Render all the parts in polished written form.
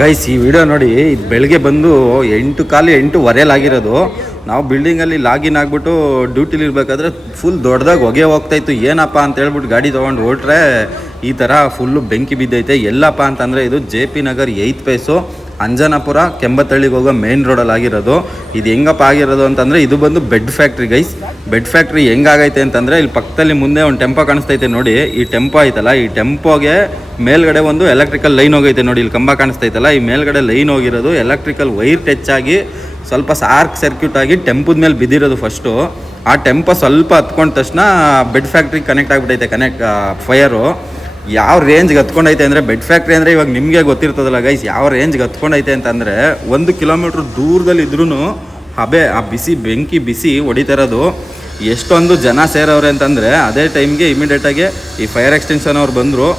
Guys ಈ video ನೋಡಿ, ಇದು ಬೆಳಗ್ಗೆ ಬಂದು 8:15 ನಾವು ಬಿಲ್ಡಿಂಗಲ್ಲಿ ಲಾಗಿನ್ ಆಗಿಬಿಟ್ಟು ಡ್ಯೂಟಿಲಿ ಇರಬೇಕಾದ್ರೆ ಫುಲ್ ದೊಡ್ಡದಾಗಿ ಹೊಗೆ ಹೋಗ್ತಾಯಿತ್ತು. ಏನಪ್ಪ ಅಂತ ಹೇಳ್ಬಿಟ್ಟು ಗಾಡಿ ತೊಗೊಂಡು ಹೊರಟ್ರೆ ಈ ಥರ ಫುಲ್ಲು ಬೆಂಕಿ ಬಿದ್ದೈತೆ. ಎಲ್ಲಪ್ಪ ಅಂತಂದರೆ ಇದು JP Nagar 8th phase Anjanapura ಕೆಂಬತ್ತಳ್ಳಿಗೆ ಹೋಗೋ ಮೇನ್ ರೋಡಲ್ಲಿ ಆಗಿರೋದು. ಇದು ಹೆಂಗಪ್ಪ ಆಗಿರೋದು ಅಂತಂದರೆ ಇದು ಬಂದು bed factory guys. Bed factory ಹೆಂಗಾಗೈತೆ ಅಂತಂದರೆ ಇಲ್ಲಿ ಪಕ್ಕದಲ್ಲಿ ಮುಂದೆ ಒಂದು ಟೆಂಪೋ ಕಾಣಿಸ್ತೈತೆ ನೋಡಿ. ಈ ಟೆಂಪೋ ಐತಲ್ಲ, ಈ ಟೆಂಪೋಗೆ ಮೇಲ್ಗಡೆ ಒಂದು ಎಲೆಕ್ಟ್ರಿಕಲ್ ಲೈನ್ ಹೋಗೈತೆ ನೋಡಿ. ಇಲ್ಲಿ ಕಂಬ ಕಾಣಿಸ್ತೈತಲ್ಲ, ಈ ಮೇಲ್ಗಡೆ ಲೈನ್ ಹೋಗಿರೋದು ಎಲೆಕ್ಟ್ರಿಕಲ್ ವೈರ್ ಟಚ್ ಆಗಿ ಸ್ವಲ್ಪ ಸಾರ್ಕ್ ಸರ್ಕ್ಯೂಟ್ ಆಗಿ ಟೆಂಪೋದ ಮೇಲೆ ಬಿದ್ದಿರೋದು ಫಸ್ಟು. ಆ ಟೆಂಪೋ ಸ್ವಲ್ಪ ಹತ್ಕೊಂಡ ತಕ್ಷಣ ಬೆಡ್ ಫ್ಯಾಕ್ಟ್ರಿಗೆ ಕನೆಕ್ಟ್ ಆಗಿಬಿಟ್ಟೈತೆ ಫೈರು. ಯಾವ ರೇಂಜ್ಗೆ ಹತ್ಕೊಂಡೈತೆ ಅಂದರೆ, ಬೆಡ್ ಫ್ಯಾಕ್ಟ್ರಿ ಅಂದರೆ ಇವಾಗ ನಿಮಗೆ ಗೊತ್ತಿರ್ತದಲ್ಲ ಗೈಸ್, ಯಾವ ರೇಂಜ್ಗೆ ಹತ್ಕೊಂಡೈತೆ ಅಂತಂದರೆ 1 ಕಿಲೋಮೀಟ್ರ್ ದೂರದಲ್ಲಿ ಇದ್ರೂ ಹಬೆ ಆ ಬೆಂಕಿ ಬಿಸಿ ಹೊಡಿತಾ ಇರೋದು. ಎಷ್ಟೊಂದು ಜನ ಸೇರವ್ರೆ ಅಂತಂದರೆ ಅದೇ ಟೈಮ್ಗೆ ಇಮಿಡಿಯೇಟಾಗಿ ಈ ಫೈರ್ ಎಕ್ಸ್ಟೆನ್ಷನ್ ಅವ್ರು ಬಂದರು.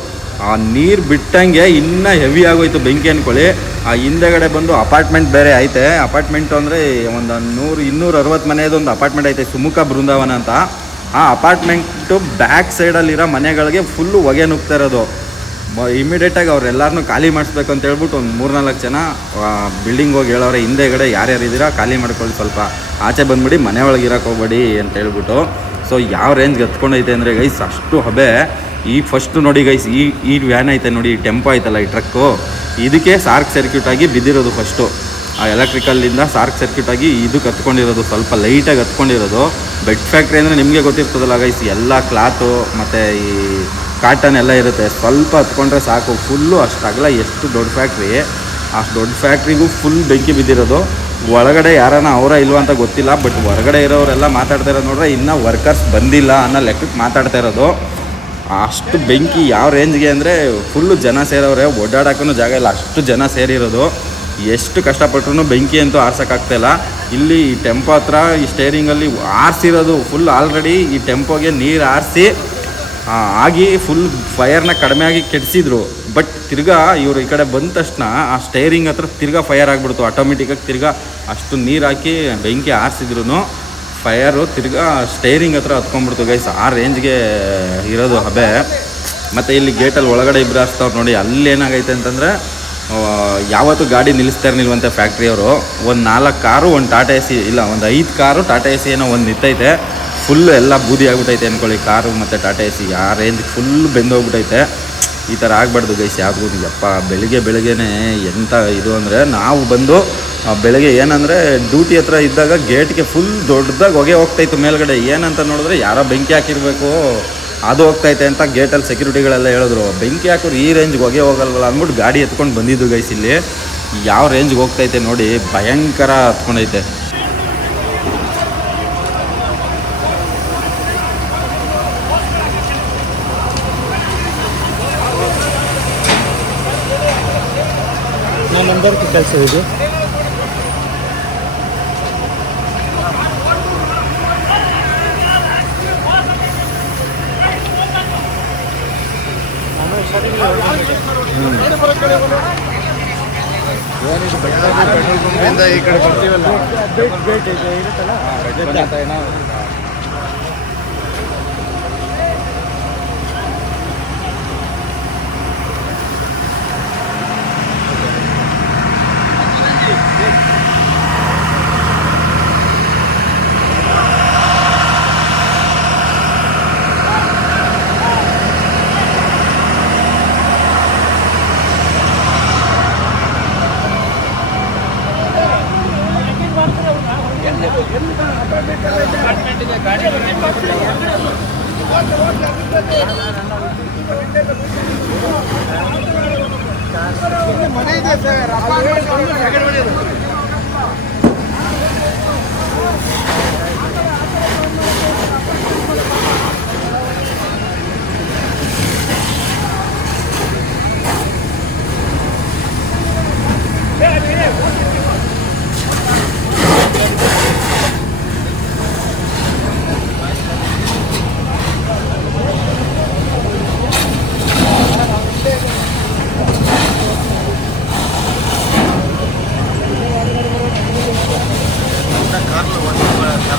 ಆ ನೀರು ಬಿಟ್ಟಂಗೆ ಇನ್ನೂ ಹೆವಿ ಆಗೋಯ್ತು ಬೆಂಕಿ ಅಂದ್ಕೊಳ್ಳಿ. ಆ ಹಿಂದೆಗಡೆ ಬಂದು ಅಪಾರ್ಟ್ಮೆಂಟ್ ಬೇರೆ ಐತೆ. ಅಪಾರ್ಟ್ಮೆಂಟು ಅಂದರೆ ಒಂದು 100-260 ಮನೆಯದೊಂದು ಅಪಾರ್ಟ್ಮೆಂಟ್ ಐತೆ, ಸುಮುಖ ಬೃಂದಾವನ ಅಂತ. ಆ ಅಪಾರ್ಟ್ಮೆಂಟು ಬ್ಯಾಕ್ ಸೈಡಲ್ಲಿರೋ ಮನೆಗಳಿಗೆ ಫುಲ್ಲು ಹೊಗೆ ನುಗ್ತಾ ಇರೋದು. ಇಮಿಡಿಯೇಟಾಗಿ ಅವ್ರೆಲ್ಲರನ್ನೂ ಖಾಲಿ ಮಾಡಿಸ್ಬೇಕು ಅಂತ ಹೇಳ್ಬಿಟ್ಟು ಒಂದು 3-4 ಜನ ಬಿಲ್ಡಿಂಗ್ ಹೋಗಿ ಹೇಳೋರೆ, ಹಿಂದೆಗಡೆ ಯಾರ್ಯಾರು ಇದ್ದೀರಾ ಖಾಲಿ ಮಾಡ್ಕೊಳ್ಳಿ, ಸ್ವಲ್ಪ ಆಚೆ ಬಂದುಬಿಡಿ, ಮನೆ ಒಳಗೆ ಇರೋಕೆ ಹೋಗ್ಬೇಡಿ ಅಂತ ಹೇಳ್ಬಿಟ್ಟು. ಸೊ ಯಾವ ರೇಂಜ್ಗೆ ಹತ್ಕೊಂಡೈತೆ ಅಂದರೆ ಗೈಸ್ ಅಷ್ಟು ಹಬೆ. ಈ ಫಸ್ಟು ನೋಡಿ ಗೈಸ್, ಈ ವ್ಯಾನ್ ಐತೆ ನೋಡಿ, ಈ ಟೆಂಪೋ ಐತಲ್ಲ, ಈ ಟ್ರಕ್ಕು, ಇದಕ್ಕೆ ಸಾರ್ಕ್ ಸರ್ಕ್ಯೂಟ್ ಆಗಿ ಬಿದ್ದಿರೋದು ಫಸ್ಟು. ಆ ಎಲೆಕ್ಟ್ರಿಕಲ್ಲಿಂದ ಸಾರ್ಕ್ ಸರ್ಕ್ಯೂಟ್ ಆಗಿ ಇದಕ್ಕೆ ಹತ್ಕೊಂಡಿರೋದು, ಸ್ವಲ್ಪ ಲೈಟಾಗಿ ಹತ್ಕೊಂಡಿರೋದು. ಬೆಡ್ ಫ್ಯಾಕ್ಟ್ರಿ ಅಂದರೆ ನಿಮಗೆ ಗೊತ್ತಿರ್ತದಲ್ಲ ಗೈಸ್, ಎಲ್ಲ ಕ್ಲಾತು ಮತ್ತು ಈ ಕಾಟನ್ ಎಲ್ಲ ಇರುತ್ತೆ. ಸ್ವಲ್ಪ ಹತ್ಕೊಂಡ್ರೆ ಸಾಕು, ಫುಲ್ಲು ಅಷ್ಟಾಗಲ್ಲ. ಎಷ್ಟು ದೊಡ್ಡ ಫ್ಯಾಕ್ಟ್ರಿ, ಅಷ್ಟು ದೊಡ್ಡ ಫ್ಯಾಕ್ಟ್ರಿಗೂ ಫುಲ್ ಬೆಂಕಿ ಬಿದ್ದಿರೋದು. ಒಳಗಡೆ ಯಾರನ್ನ ಅವರ ಇಲ್ವ ಅಂತ ಗೊತ್ತಿಲ್ಲ, ಬಟ್ ಹೊರಗಡೆ ಇರೋರೆಲ್ಲ ಮಾತಾಡ್ತಾ ಇರೋದು ನೋಡ್ರೆ ಇನ್ನೂ ವರ್ಕರ್ಸ್ ಬಂದಿಲ್ಲ ಅನ್ನೋ ಲೆಕ್ಕಕ್ಕೆ ಮಾತಾಡ್ತಾ ಇರೋದು. ಅಷ್ಟು ಬೆಂಕಿ ಯಾವ ರೇಂಜ್ಗೆ ಅಂದರೆ ಫುಲ್ಲು ಜನ ಸೇರವ್ರೆ, ಓಡಾಡೋಕ್ಕೂ ಜಾಗ ಇಲ್ಲ, ಅಷ್ಟು ಜನ ಸೇರಿರೋದು. ಎಷ್ಟು ಕಷ್ಟಪಟ್ಟರು ಬೆಂಕಿ ಅಂತೂ ಆರ್ಸೋಕ್ಕಾಗ್ತಾಯಿಲ್ಲ. ಇಲ್ಲಿ ಈ ಟೆಂಪೋ ಹತ್ರ ಈ ಸ್ಟೇರಿಂಗಲ್ಲಿ ಆರಿಸಿರೋದು ಫುಲ್ ಆಲ್ರೆಡಿ ಈ ಟೆಂಪೋಗೆ ನೀರು ಆರಿಸಿ ಆಗಿ ಫುಲ್ ಫೈರ್ನ ಕಡಿಮೆ ಆಗಿ ಕೆಡಿಸಿದ್ರು. ಬಟ್ ತಿರ್ಗಾ ಇವರು ಈ ಕಡೆ ಬಂದ ತಕ್ಷಣ ಆ ಸ್ಟೇರಿಂಗ್ ಹತ್ರ ತಿರ್ಗಾ ಫೈರ್ ಆಗಿಬಿಡ್ತು ಆಟೋಮೆಟಿಕಾಗಿ. ತಿರ್ಗಾ ಅಷ್ಟು ನೀರು ಹಾಕಿ ಬೆಂಕಿ ಆರಿಸಿದ್ರು ಫೈರು ತಿರ್ಗಾ ಸ್ಟೇರಿಂಗ್ ಹತ್ರ ಹತ್ಕೊಂಡ್ಬಿಡ್ತು ಗೈಸ್. ಆ ರೇಂಜ್ಗೆ ಇರೋದು ಹಬೆ. ಮತ್ತು ಇಲ್ಲಿ ಗೇಟಲ್ಲಿ ಒಳಗಡೆ ಇಬ್ಬರು ಹಾರಿಸ್ತವ್ರು ನೋಡಿ. ಅಲ್ಲೇನಾಗೈತೆ ಅಂತಂದರೆ ಯಾವತ್ತೂ ಗಾಡಿ ನಿಲ್ಲಿಸ್ತಾ ಇರಲಿಲ್ವಂತೆ ಫ್ಯಾಕ್ಟ್ರಿಯವರು. ಒಂದು 4 ಕಾರು, ಒಂದು ಟಾಟಾ AC, ಇಲ್ಲ ಒಂದು 5 ಕಾರು ಟಾಟಾ AC ಏನೋ ಒಂದು ನಿಂತೈತೆ. ಫುಲ್ಲು ಎಲ್ಲ ಬೂದಿ ಆಗಿಬಿಟ್ಟೈತೆ ಅಂದ್ಕೊಳ್ಳಿ, ಕಾರು ಮತ್ತು ಟಾಟಾ AC. ಆ ರೇಂಜ್ಗೆ ಫುಲ್ ಬೆಂದೋಗ್ಬಿಟ್ಟೈತೆ. ಈ ಥರ ಆಗಬಾರ್ದು ಗೈಸ್ ಯಾವ್ದು. ಯಪ್ಪ ಬೆಳಗ್ಗೆನೇ ಎಂಥ ಇದು ಅಂದರೆ, ನಾವು ಬಂದು ಬೆಳಗ್ಗೆ ಏನಂದರೆ ಡ್ಯೂಟಿ ಹತ್ರ ಇದ್ದಾಗ ಗೇಟ್ಗೆ ಫುಲ್ ದೊಡ್ಡದಾಗಿ ಹೊಗೆ ಹೋಗ್ತಾಯಿತ್ತು ಮೇಲ್ಗಡೆ. ಏನಂತ ನೋಡಿದ್ರೆ ಯಾರೋ ಬೆಂಕಿ ಹಾಕಿರಬೇಕು, ಅದು ಹೋಗ್ತೈತೆ ಅಂತ ಗೇಟಲ್ಲಿ ಸೆಕ್ಯೂರಿಟಿಗಳೆಲ್ಲ ಹೇಳಿದ್ರು. ಬೆಂಕಿ ಹಾಕೋರು ಈ ರೇಂಜ್ಗೆ ಹೊಗೆ ಹೋಗಲ್ವಲ್ಲ ಅಂದ್ಬಿಟ್ಟು ಗಾಡಿ ಎತ್ಕೊಂಡು ಬಂದಿದ್ದು ಗೈಸ್. ಇಲ್ಲಿ ಯಾವ ರೇಂಜ್ಗೆ ಹೋಗ್ತೈತೆ ನೋಡಿ, ಭಯಂಕರ ಹತ್ಕೊಂಡೈತೆ. ನಂಬರ್ ಕೆಲಸ ಇದೆ. ಈ ಕಡೆ ಬರ್ತೀವಲ್ಲ, ಇರುತ್ತಲ್ಲ ಮನೆ ಇದೆ ಸರ್. ಕಾರ್ಲು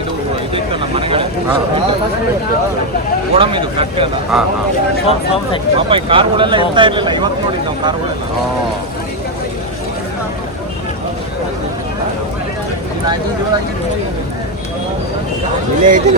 ಇದು ಇದಿತ್ತಲ್ಲ ಮನೆಗಳೇ ಗೋಡಮ್ ಇದು ಫ್ಯಾಕ್ಟ್ರಿ ಅಲ್ಲ ಪಾಪ ಈ ಕಾರ್ಗಳೆಲ್ಲ ಇರ್ತಾ ಇರಲಿಲ್ಲ. ಇವತ್ತು ನೋಡಿ ನಾವು ಕಾರ್ಗಳೆಲ್ಲ ಇಲ್ಲೇ ಐತಿ.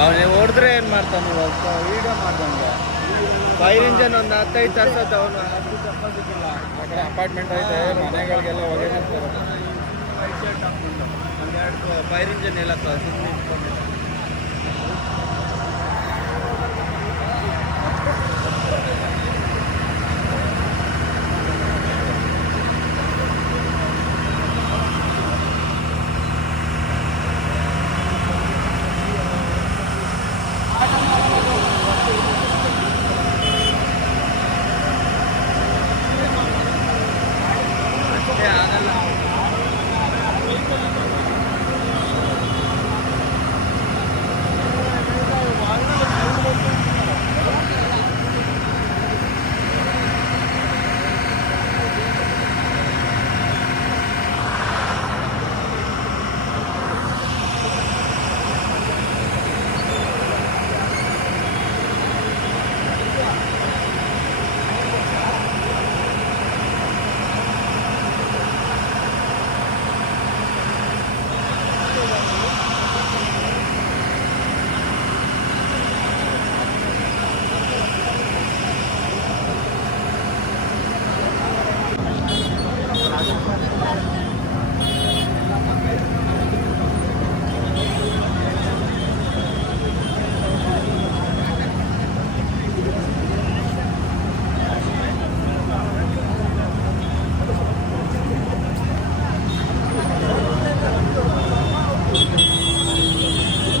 ಅವನೇ ಹೊಡೆದ್ರೆ ಏನು ಮಾಡ್ತಾನೆ? ವೀಡಿಯೋ ಮಾಡ್ದಂಗೆ ಫೈರ್ ಇಂಜನ್ ಒಂದು 15 ತರ್ಸತ್ತೆ ಅವನು. ಅದು ತಪ್ಪಾಗಿಲ್ಲ. ಯಾಕಂದ್ರೆ ಅಪಾರ್ಟ್ಮೆಂಟ್ ಐತೆ, ಮನೆಗಳಿಗೆಲ್ಲ ಹೊಗೆ ನಿಂತಾರೆ. ಒಂದೆರಡು ಫೈರ್ ಇಂಜನ್ ಎಲ್ಲ ಸುಮ್ಮನೆ ಇಟ್ಕೊಂಡಿಲ್ಲ.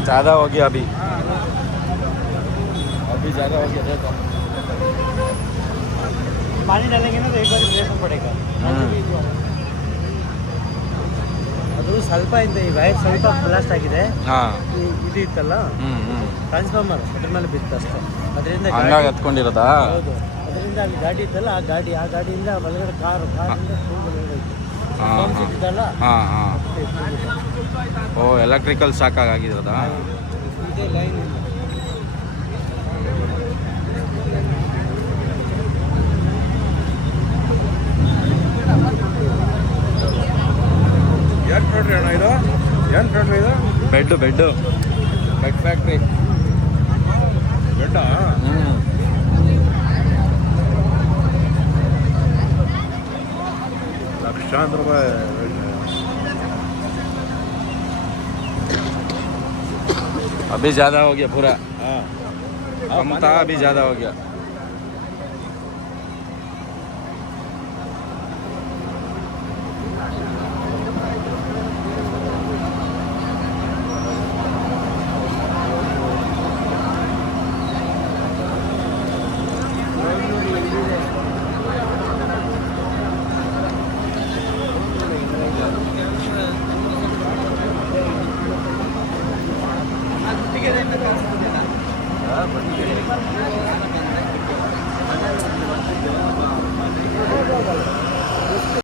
ज़्यादा हो गया अभी ज़्यादा हो गया। देखो पानी डालेंगे ना तो एक बार प्रेस पड़ेगा। ಅದು ಸ್ವಲ್ಪ ಇದೆ, ಈ ವೈರ್ ಸ್ವಲ್ಪ ಬ್ಲಾಸ್ಟ್ ಆಗಿದೆ. ಇದು ಇತ್ತಲ್ಲ ಟ್ರಾನ್ಸ್ಫಾರ್ಮರ್, ಅದ್ರ ಮೇಲೆ ಬಿತ್ತು ಅಷ್ಟೇ. ಅದರಿಂದ ಹಂಗಾಗಿ ಹತ್ಕೊಂಡಿರೋದಾ? ಹೌದು, ಅದರಿಂದ ಅಲ್ಲಿ ಗಾಡಿ ಇತ್ತಲ್ಲ, ಆ ಗಾಡಿಯಿಂದ ಒಳಗಡೆ ಕಾರಿಂದ ಇದಲ್ಲ ಹಾಂ ಹಾಂ. ಓ ಎಲೆಕ್ಟ್ರಿಕಲ್ ಸಾಕಾಗಿರೋದಾ? ಇದೇ ಲೈನ್ ಇಲ್ಲ. ಏನು ಫ್ಯಾಕ್ಟ್ರಿ ಅಣ್ಣ ಇದು? ಏನು ಫ್ಯಾಕ್ಟ್ರಿ ಇದು? Bed bed factory. ಬೆಡ್ಡಾ? ಲಕ್ಷಾಂತರ ರೂಪಾಯಿ. अभी ज़्यादा हो गया पूरा, हाँ कम था अभी ज़्यादा हो गया.